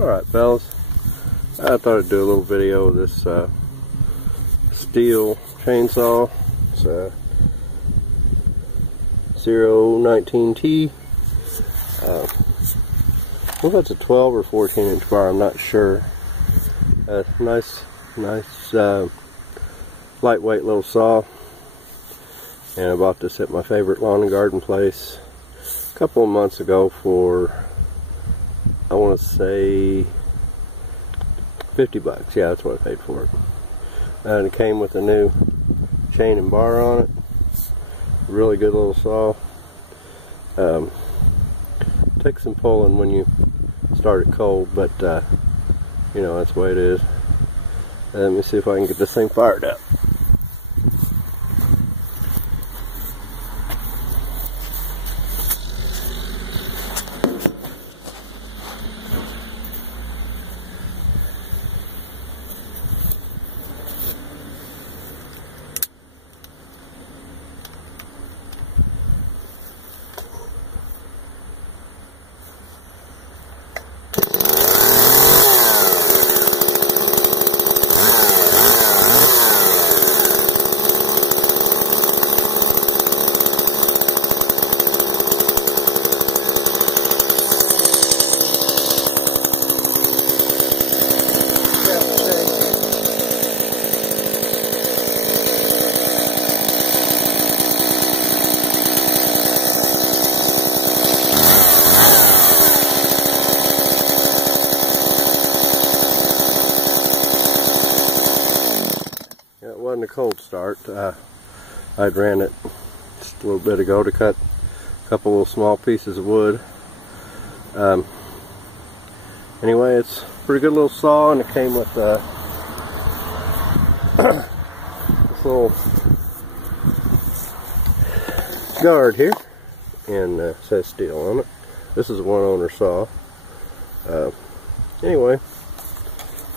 Alright fellas, I thought I'd do a little video of this Sthil chainsaw. It's a 019T. I don't know if that's a 12 or 14 inch bar, I'm not sure. Nice lightweight little saw. And I bought this at my favorite lawn and garden place a couple of months ago for, I want to say, 50 bucks. Yeah, that's what I paid for it. And it came with a new chain and bar on it. Really good little saw. Takes some pulling when you start it cold, but you know, that's the way it is. Let me see if I can get this thing fired up. It wasn't a cold start. I'd ran it just a little bit ago to cut a couple little small pieces of wood. Anyway, it's a pretty good little saw, and it came with this little guard here, and it says Sthil on it. This is a one-owner saw. Anyway,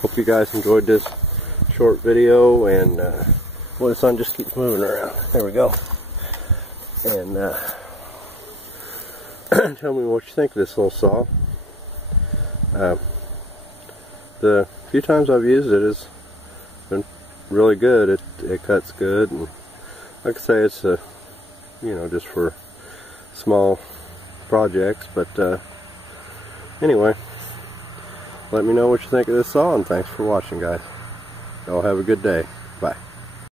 hope you guys enjoyed this short video, and well, the sun just keeps moving around. There we go. And tell me what you think of this little saw. The few times I've used it has been really good. It cuts good, and like I say, it's you know, just for small projects. But anyway, let me know what you think of this saw, and thanks for watching, guys. Y'all have a good day.